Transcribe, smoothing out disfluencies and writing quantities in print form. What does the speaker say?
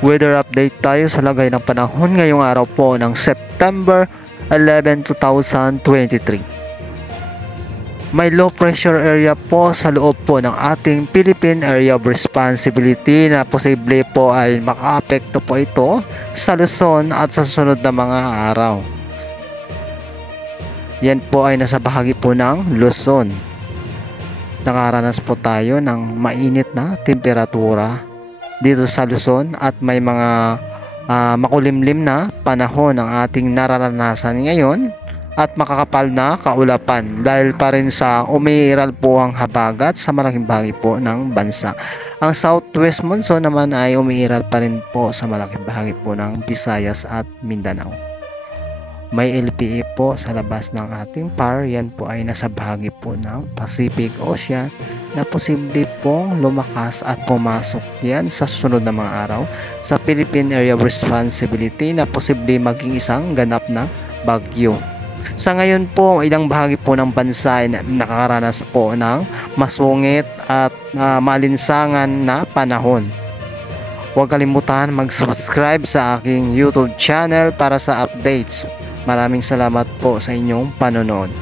Weather update tayo sa lagay ng panahon ngayong araw po ng September 11, 2023. May low pressure area po sa loob po ng ating Philippine Area of Responsibility na posible po ay makaapekto po ito sa Luzon at sa sunod na mga araw. Yan po ay nasa bahagi po ng Luzon. Nakaranas po tayo ng mainit na temperatura dito sa Luzon at may mga makulimlim na panahon ang ating nararanasan ngayon at makakapal na kaulapan dahil pa rin sa umiiral po ang habagat sa malaking bahagi po ng bansa. Ang southwest monsoon naman ay umiiral pa rin po sa malaking bahagi po ng Visayas at Mindanao. May LPA po sa labas ng ating PAR, yan po ay nasa bahagi po ng Pacific Ocean na posible pong lumakas at pumasok yan sa susunod na mga araw sa Philippine Area of Responsibility na posible maging isang ganap na bagyo. Sa ngayon po, ilang bahagi po ng bansa ay nakakaranas po ng masungit at malinsangan na panahon. Huwag kalimutan mag-subscribe sa aking YouTube channel para sa updates. Maraming salamat po sa inyong panonood.